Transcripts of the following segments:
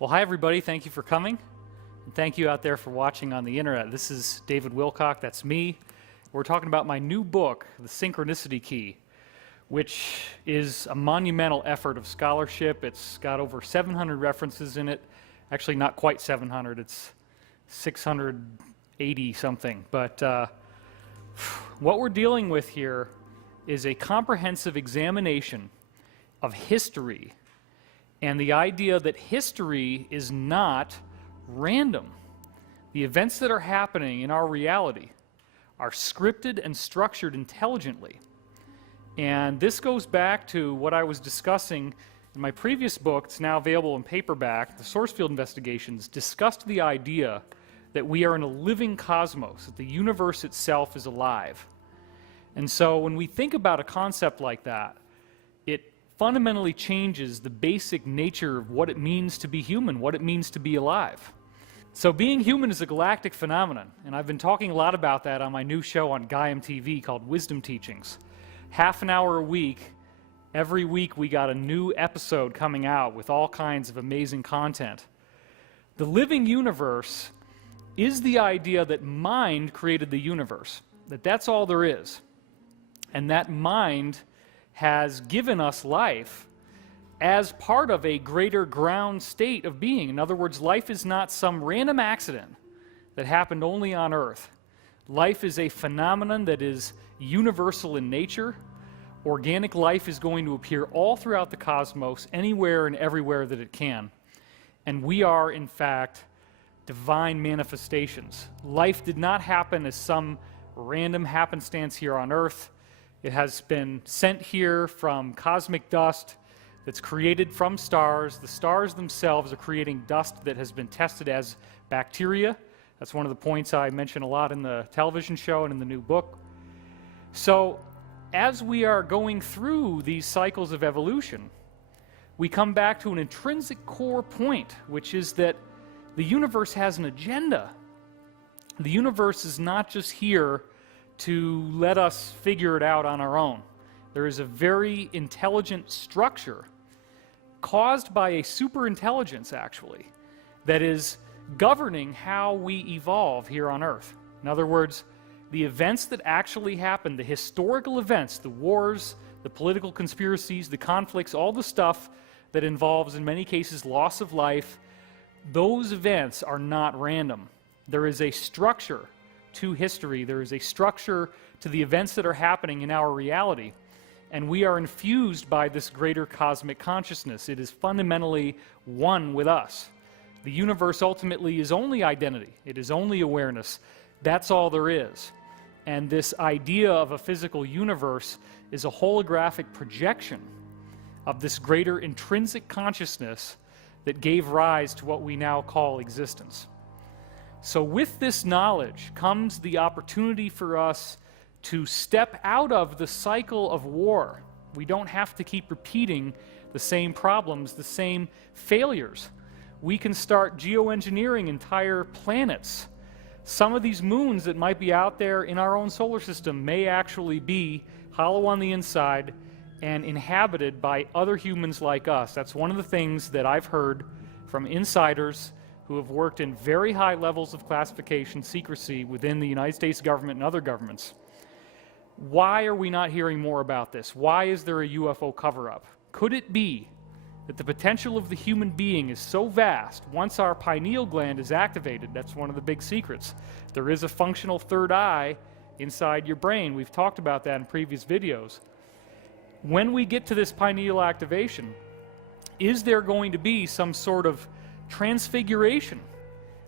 Well, hi everybody, thank you for coming, and thank you out there for watching on the internet. This is David Wilcock, that's me. We're talking about my new book, The Synchronicity Key, which is a monumental effort of scholarship. It's got over 700 references in it. Actually, not quite 700, it's 680 something. But what we're dealing with here is a comprehensive examination of history and the idea that history is not random. The events that are happening in our reality are scripted and structured intelligently. And this goes back to what I was discussing in my previous book. It's now available in paperback. The Source Field Investigations discussed the idea that we are in a living cosmos, that the universe itself is alive. And so when we think about a concept like that, it fundamentally changes the basic nature of what it means to be human, what it means to be alive. So being human is a galactic phenomenon, and I've been talking a lot about that on my new show on Gaiam TV called Wisdom Teachings. Half an hour a week. Every week we got a new episode coming out with all kinds of amazing content. The living universe is the idea that mind created the universe, that's all there is. And that mind has given us life as part of a greater ground state of being. In other words, life is not some random accident that happened only on Earth. Life is a phenomenon that is universal in nature. Organic life is going to appear all throughout the cosmos, anywhere and everywhere that it can. And we are, in fact, divine manifestations. Life did not happen as some random happenstance here on Earth. It has been sent here from cosmic dust that's created from stars. The stars themselves are creating dust that has been tested as bacteria. That's one of the points I mention a lot in the television show and in the new book. So, as we are going through these cycles of evolution, we come back to an intrinsic core point, which is that the universe has an agenda. The universe is not just here to let us figure it out on our own. There is a very intelligent structure caused by a superintelligence, actually, that is governing how we evolve here on Earth. In other words, the events that actually happen, the historical events, the wars, the political conspiracies, the conflicts, all the stuff that involves, in many cases, loss of life, those events are not random. There is a structure to history. There is a structure to the events that are happening in our reality. And we are infused by this greater cosmic consciousness. It is fundamentally one with us. The universe ultimately is only identity. It is only awareness. That's all there is. And this idea of a physical universe is a holographic projection of this greater intrinsic consciousness that gave rise to what we now call existence. So with this knowledge comes the opportunity for us to step out of the cycle of war. We don't have to keep repeating the same problems, the same failures. We can start geoengineering entire planets. Some of these moons that might be out there in our own solar system may actually be hollow on the inside and inhabited by other humans like us. That's one of the things that I've heard from insiders who have worked in very high levels of classification secrecy within the United States government and other governments. Why are we not hearing more about this? Why is there a UFO cover-up? Could it be that the potential of the human being is so vast, once our pineal gland is activated, that's one of the big secrets. There is a functional third eye inside your brain. We've talked about that in previous videos. When we get to this pineal activation, is there going to be some sort of transfiguration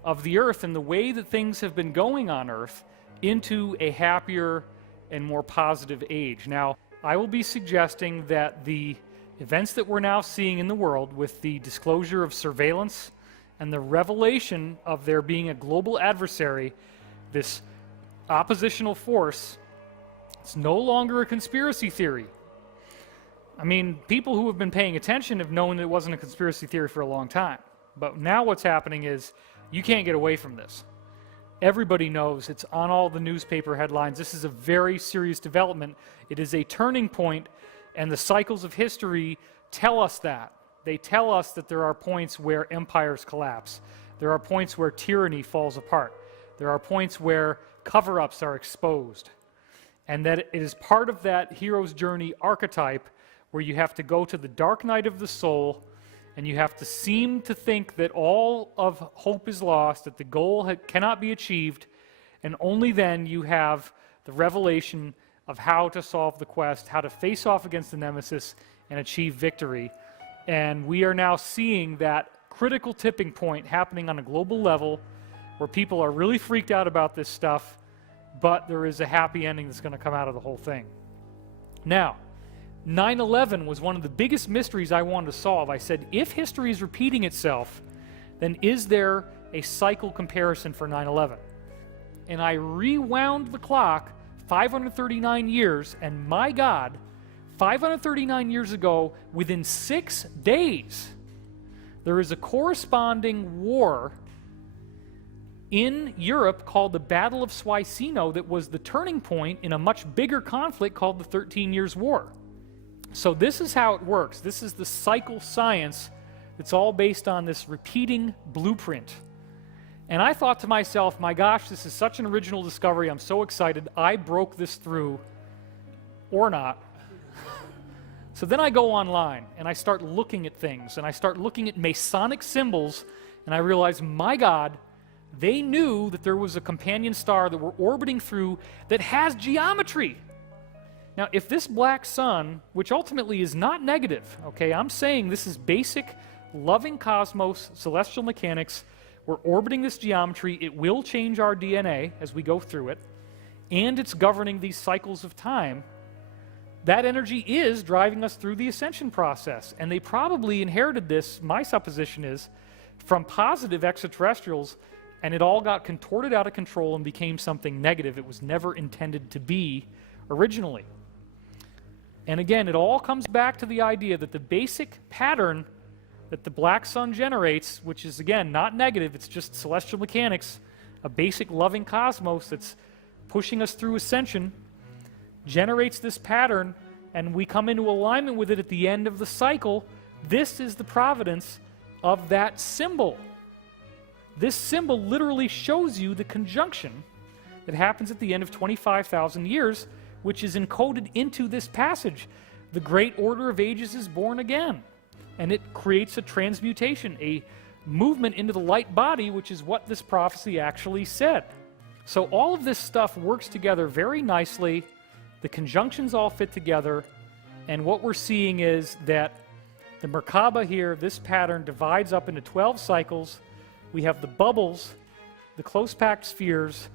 of the Earth and the way that things have been going on Earth into a happier and more positive age? Now, I will be suggesting that the events that we're now seeing in the world with the disclosure of surveillance and the revelation of there being a global adversary, this oppositional force, it's no longer a conspiracy theory. I mean, people who have been paying attention have known it wasn't a conspiracy theory for a long time. But now what's happening is you can't get away from this. Everybody knows, it's on all the newspaper headlines. This is a very serious development. It is a turning point, and the cycles of history tell us that. they tell us that there are points where empires collapse. There are points where tyranny falls apart. There are points where cover-ups are exposed. And that it is part of that hero's journey archetype where you have to go to the dark night of the soul and you have to seem to think that all of hope is lost, that the goal cannot be achieved, and only then you have the revelation of how to solve the quest, how to face off against the nemesis and achieve victory. And we are now seeing that critical tipping point happening on a global level where people are really freaked out about this stuff, but there is a happy ending that's going to come out of the whole thing. Now, 9/11 was one of the biggest mysteries I wanted to solve. I said, if history is repeating itself, then is there a cycle comparison for 9/11? And I rewound the clock 539 years, and my God, 539 years ago, within 6 days, there is a corresponding war in Europe called the Battle of Swicino that was the turning point in a much bigger conflict called the 13 Years' War. So this is how it works. This is the cycle science that's all based on this repeating blueprint. And I thought to myself, my gosh, this is such an original discovery. I'm so excited. I broke this through, or not. So then I go online and I start looking at things and I start looking at Masonic symbols and I realize, my God, they knew that there was a companion star that we're orbiting through that has geometry. Now, if this black sun, which ultimately is not negative, okay, I'm saying this is basic, loving cosmos, celestial mechanics, we're orbiting this geometry, it will change our DNA as we go through it, and it's governing these cycles of time. That energy is driving us through the ascension process, and they probably inherited this, my supposition is, from positive extraterrestrials, and it all got contorted out of control and became something negative it was never intended to be originally. And again, it all comes back to the idea that the basic pattern that the black sun generates, which is, again, not negative, it's just celestial mechanics, a basic loving cosmos that's pushing us through ascension, generates this pattern, and we come into alignment with it at the end of the cycle. This is the providence of that symbol. This symbol literally shows you the conjunction that happens at the end of 25,000 years, which is encoded into this passage. The great order of ages is born again. And it creates a transmutation, a movement into the light body, which is what this prophecy actually said. So all of this stuff works together very nicely. The conjunctions all fit together. And what we're seeing is that the Merkaba here, this pattern, divides up into 12 cycles. We have the bubbles, the close-packed spheres,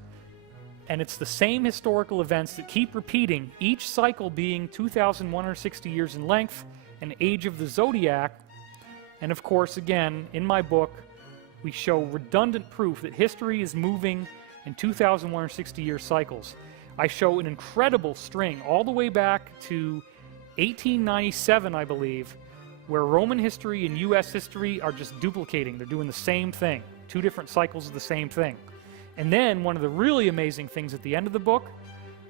and it's the same historical events that keep repeating, each cycle being 2,160 years in length, an age of the zodiac. And of course, again, in my book, we show redundant proof that history is moving in 2,160-year cycles. I show an incredible string all the way back to 1897, I believe, where Roman history and U.S. history are just duplicating. They're doing the same thing, 2 different cycles of the same thing. And then one of the really amazing things at the end of the book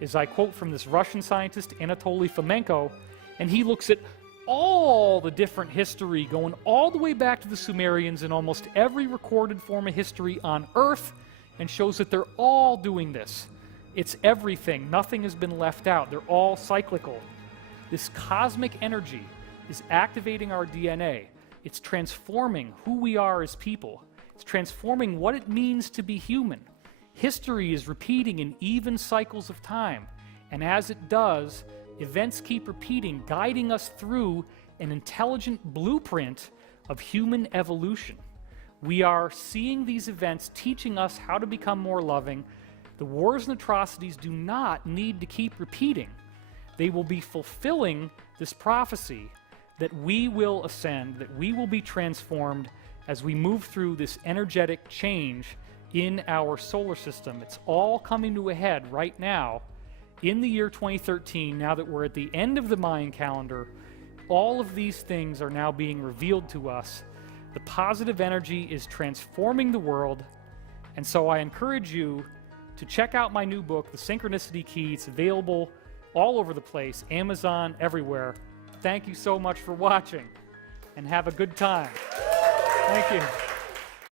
is I quote from this Russian scientist, Anatoly Fomenko, and he looks at all the different history going all the way back to the Sumerians in almost every recorded form of history on Earth and shows that they're all doing this. It's everything. Nothing has been left out. They're all cyclical. This cosmic energy is activating our DNA. It's transforming who we are as people. It's transforming what it means to be human. History is repeating in even cycles of time. And as it does, events keep repeating, guiding us through an intelligent blueprint of human evolution. We are seeing these events teaching us how to become more loving. The wars and atrocities do not need to keep repeating. They will be fulfilling this prophecy that we will ascend, that we will be transformed as we move through this energetic change in our solar system. It's all coming to a head right now in the year 2013, now that we're at the end of the Mayan calendar. All of these things are now being revealed to us. The positive energy is transforming the world, and so I encourage you to check out my new book, The Synchronicity Key. It's available all over the place, Amazon, everywhere. Thank you so much for watching. and have a good time. Thank you.